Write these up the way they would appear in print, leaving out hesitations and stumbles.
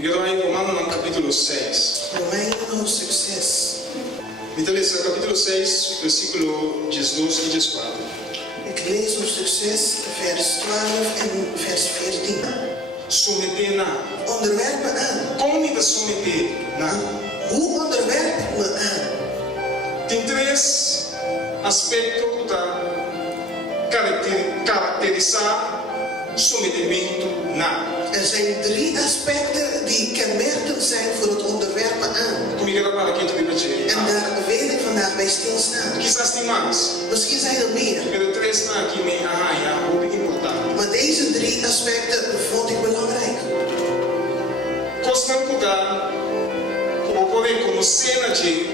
Ik ga in Romeinen capítulo 6. Romeinen hoofdstuk 6. Então, esse é capítulo 6, versículo 12 e 14. Ik lees hoofdstuk 6, vers 12 en vers 14. Submeter na. Onderwerp me aan. Como me submeter na? Hoe onderwerp me aan? Tem três aspectos que caracterizar submetimento na. Er zijn 3 aspecten die kenmerkend zijn voor het onderwerpen aan. En daar wil ik vandaag bij stilstaan. Quizás tem mais. Misschien zijn er meer. Pero três na aqui me muito importante. Maar deze 3 aspecten vond ik belangrijk. Costa cuidar como poder conhecer na gente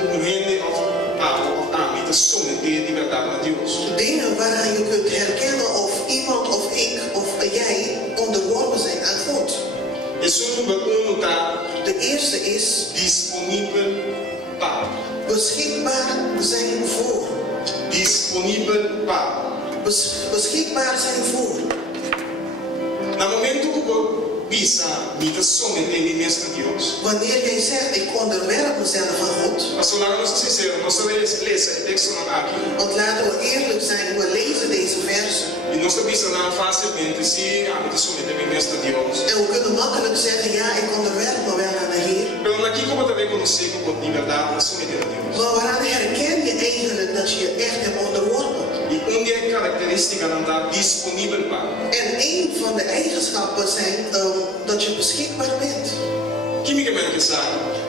como rende of te submeter de verdade a Deus. Dingen waaraan je kunt herkennen of iemand of ik of jij onderworpen zijn aan God. De eerste is disponível para. Beschikbaar zijn voor. Disponível para. Beschikbaar zijn voor. No momento que visa me submeter me mesmo a Deus. Wanneer jij zegt ik onderwerp mezelf aan God. Pastor, laten we sincero, nós lezen het tekst aqui. Want laten we eerlijk zijn, we lezen deze versen. E nós pensamos facilmente se me submeter me mesmo a Deus. En we kunnen makkelijk zeggen ja, ik onderwerp me wel aan de Heer. Pero aqui como também conhecer com de verdade me submeter a Deus. Maar waaraan herken je eigenlijk dat je je echt hebt onderworpen? E uma característica não está disponível para. En een van de eigenschappen zijn dat je beschikbaar bent. Que me quer pensar?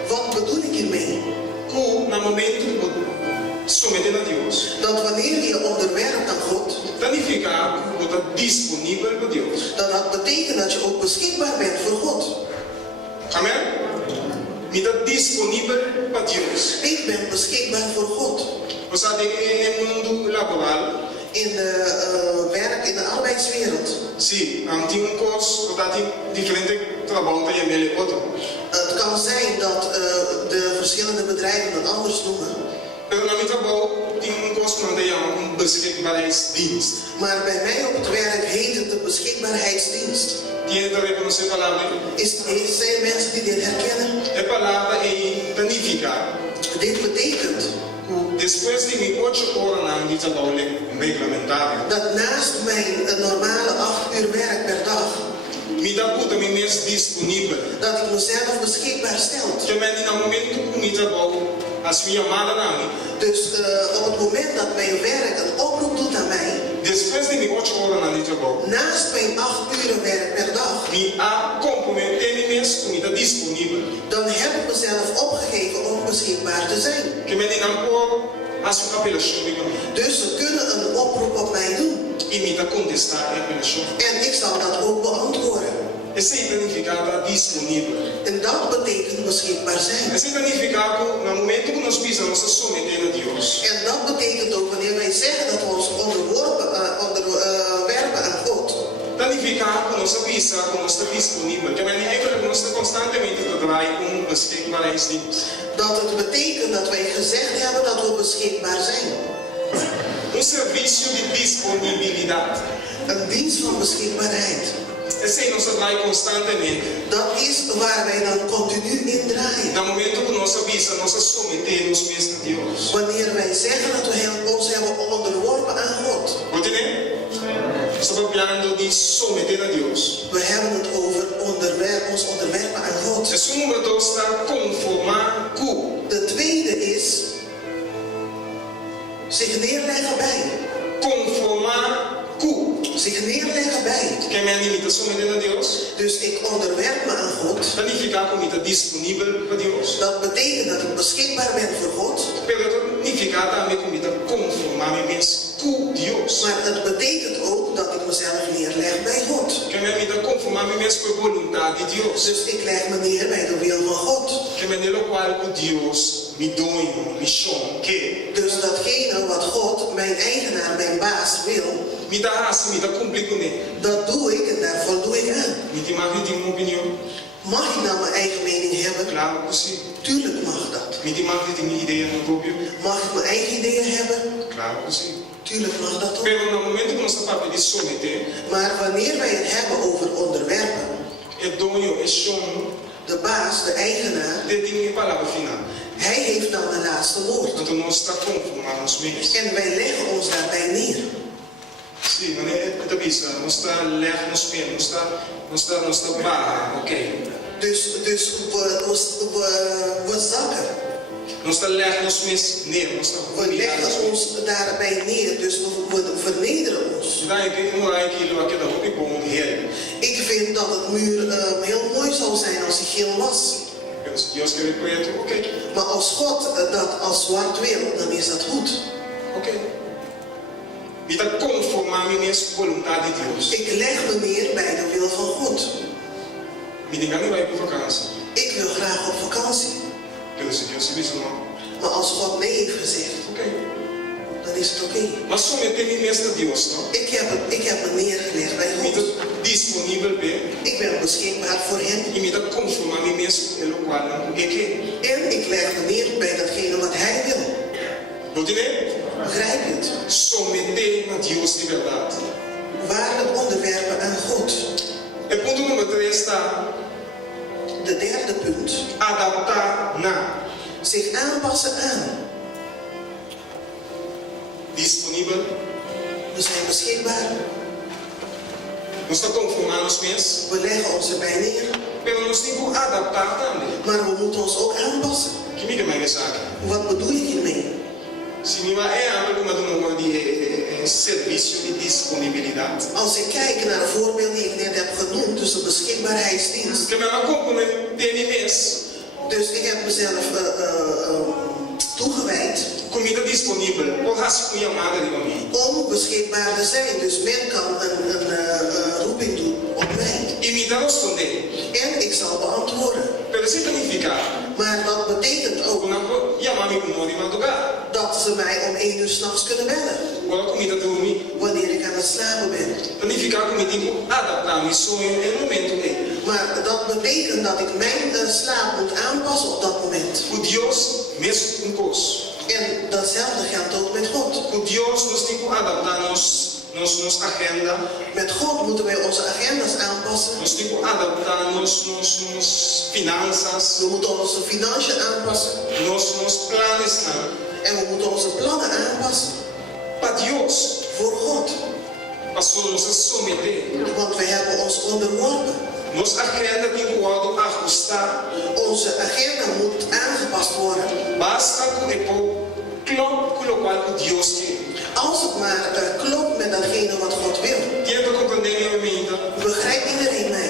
Wat bedoel ik hiermee? No momento submeter a Deus. Dat wanneer je je onderwerpt aan God, significa que está disponível para Deus. Dat betekent dat je ook beschikbaar bent voor God. Amen? Me está disponível para Deus. Ik ben beschikbaar voor God. Você tem no mundo laboral. In de arbeidswereld. Sim, tem curso, tem diferente trabalho que je outro. Het kan zijn dat de verschillende bedrijven dat anders noemen. Pero na minha trabalho tem curso que beschikbaarheidsdienst. Maar bij mij op het werk heet het de beschikbaarheidsdienst. Tiene que reconocer a palavra. Zijn mensen die dit herkennen? A palavra é planificar. Dit betekent depois de 8 horas de trabalho regulamentar. Dat naast mijn normale 8 uur werk per dag. Me dá puta me mesmo disponível. Dat ik mezelf beschikbaar stel. Que men no momento que me trabalho as minha amada na. Dus op het moment dat mijn werk een oproep doet aan mij. Depois de 8 horas de trabalho. Naast mijn 8 uur werk per dag. Me a comprometer me mesmo me dá disponível. Dan heb ik mezelf opgegeven om beschikbaar te zijn. Que men não pode as apelação. Dus ze kunnen een oproep op mij doen. E me dá contestar a apelação. En ik zal dat ook beantwoorden. Esse significado disponível. En dat betekent beschikbaar zijn. Esse significado no momento que nós precisamos nos submeter a Deus. En dat betekent ook wanneer wij zeggen dat we ons onderwerpen aan God. Significado que nós precisamos, que nós estamos disponível. Que eigenlijk nós estamos constantemente trabalhando beschikbaarheidsdienst. Dat het betekent dat wij gezegd hebben dat we beschikbaar zijn. Serviço de disponibilidade. Een dienst van beschikbaarheid. Esse nós trabalhamos constantemente. Dat is waar wij dan continu in draaien. No momento que nós avisamos, nós submetemos mesmo a Deus. Wanneer wij zeggen dat we ons hebben onderworpen aan God. Wat is het? Estamos falando de submeter a Deus. We hebben het over ons onderwerpen aan God. O número 2 está conformar com. De tweede is zich neerleggen bij. Conformar com. Zich neerleggen bij. Que me limita submeter a Deus. Dus ik onderwerp me aan God. Significa que me está disponível para Deus. Dat betekent dat ik beschikbaar ben voor God. Pero significa também que me está conformar me mesmo com Deus. Maar het betekent ook dat ik mezelf neerleg bij God. Que me está conformar me mesmo com a vontade de Deus. Dus ik leg me neer bij de wil van God. Que me nelo qual Deus me doe, me chama, que. Dus datgene wat God, mijn eigenaar, mijn baas wil. Me dá raça, me dá cumprir com ele. Dat doe ik en daar voldoe ik aan. Me te mag niet een opinion. Mag ik nou mijn eigen mening hebben? Claro que sim. Tuurlijk mag dat. Me te mag niet een idee aan próprio. Mag ik mijn eigen ideeën hebben? Claro que sim. Tuurlijk mag dat ook. Pero no momento que nós estamos de submeter. Maar wanneer wij het hebben over onderwerpen. Het dono is schon. De baas, de eigenaar, De ding niet palavra final. hij heeft dan de laatste woord. Dat we ons sta conformar ons meest. En wij leggen ons daarbij neer. Sim, mas é isso. Nós está ler nos pés, nós está barra, ok. Dus we zakken. Nós está ler nos pés, nee, nós está. We leggen ons daarbij neer, dus we vernederen ons. Ik vind dat het muur heel mooi zou zijn als hij geel was. Maar als God dat als zwart wil, dan is dat goed. Oké. Ik leg me neer bij de wil van God. Ik wil graag op vakantie. Maar als God nee heeft gezegd, dan is het oké. Ik heb me neergelegd bij God. Ik ben beschikbaar voor hem. En ik leg me neer bij datgene wat hij wil. Begrijp je het? Waarlijk onderwerpen aan God. De derde punt. Adaptar na. Zich aanpassen aan. Disponível. We zijn beschikbaar. We leggen ons erbij neer. Maar we moeten ons ook aanpassen. Wat bedoel ik hiermee? Als ik kijk naar de voorbeelden die ik net heb genoemd, dus de beschikbaarheidsdienst. Dus ik heb mezelf toegewijd om beschikbaar te zijn. Dus men kan een roeping doen op mij. En ik zal beantwoorden. Maar dat betekent ook dat ze mij om 1 uur 's nachts kunnen bellen. Wanneer ik aan het slapen ben. Maar dat betekent dat ik mijn slaap moet aanpassen op dat moment. En datzelfde geldt ook met God. Met God moeten wij onze agenda's aanpassen. We moeten onze financiën aanpassen. En we moeten onze plannen aanpassen. Voor God. Want wij hebben ons onderworpen. Onze agenda moet aangepast worden. Als het maar klopt met datgene wat God wil. Begrijpt iedereen mij?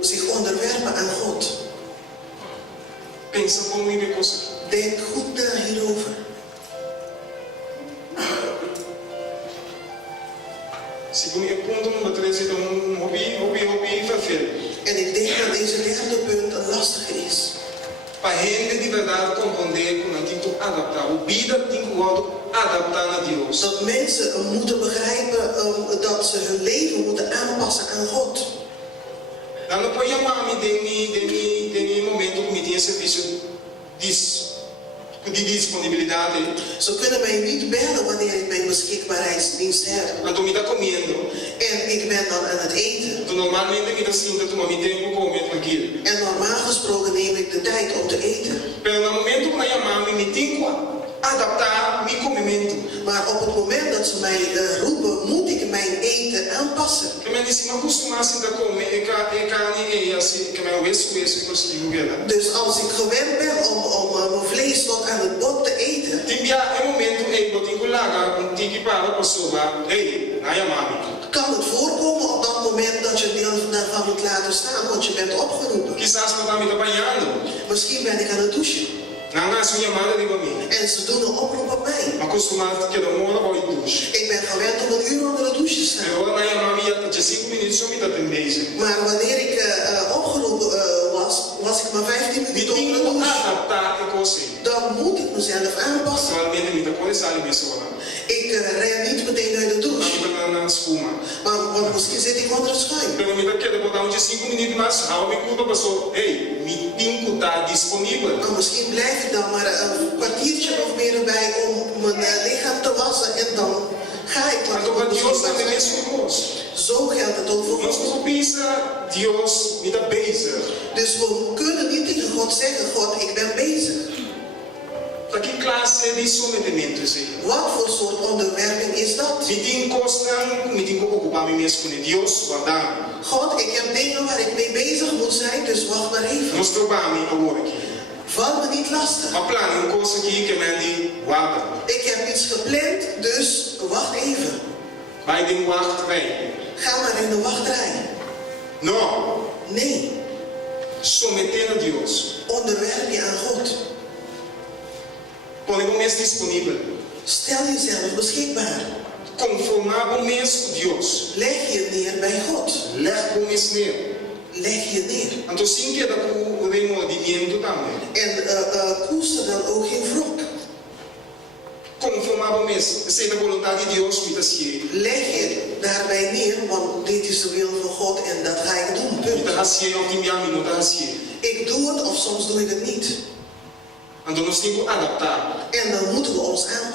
Zich onderwerpen aan God. Denk goed na hierover. En ik denk dat deze derde punt een lastige is. Para gente de verdade compreender que não tem que adaptar, o vida tem que adaptar a Deus. Dat mensen moeten begrijpen dat ze hun leven moeten aanpassen aan God. Dan não pode chamar me de momento que me tem serviço de disponibilidade. Ze kunnen mij niet bellen wanneer ik mijn beschikbaarheidsdienst heb. Quando me está comendo. En ik ben dan aan het eten. Normalmente me dá sinto que me tempo comer tranquilo. En normaal gesproken neem ik de tijd om te eten. Pero no momento que me chamar me tem que adaptar meu comimento. Maar op het moment dat ze mij roepen, moet ik mijn eten aanpassen. Dus als ik gewend ben om mijn vlees tot aan het bot te eten, kan het voorkomen op dat moment dat je deel daarvan moet laten staan, want je bent opgeroepen. Misschien ben ik aan het douchen. En ze doen een oproep op mij. Ik ben gewend om 1 uur onder de douche te staan. Maar wanneer ik opgeroepen was ik maar 15 minuten onder de douche. Dan moet ik mezelf aanpassen. Ik ren niet meteen uit de douche. Want misschien zit ik onder het schuim. Maar misschien blijf ik dan maar een kwartiertje of meer erbij om mijn lichaam te wassen en dan ga ik. Zo geldt het ook voor Nós ons. não pensa Deus me dá bezig. Dus we kunnen niet tegen God zeggen, God, ik ben bezig. Para que classe de sometimento é? Wat voor soort onderwerping is dat? Me tem costa, me tem que ocupar me mesmo com Deus, guardar. God, ik heb dingen waar ik mee bezig moet zijn, dus wacht maar even. Nós trabalhamos agora aqui. Val me niet lastig. Maar plan een coisa aqui que me de guarda. Ik heb iets gepland, dus wacht even. Vai de wacht bij. Ga maar in de wachtrij. Não. Nee, Someter a Deus. onderwerp je aan God. Põe o mês disponível. Stel jezelf beschikbaar. Conformar o mês com Deus. Leg je neer bij God. Leg o mês neer. Leg je neer. Então sim que é da o remordimento também. En koester dan ook geen wrok. Conformar o mês. Sei da vontade de Deus me dá se. Leg je daarbij neer, want dit is de wil van God en dat ga ik doen. Me Punt. dá se ou de minha não dá se. Ik doe het of soms doe ik het niet. Então nós temos que adaptar. En dan moeten we ons aanpassen.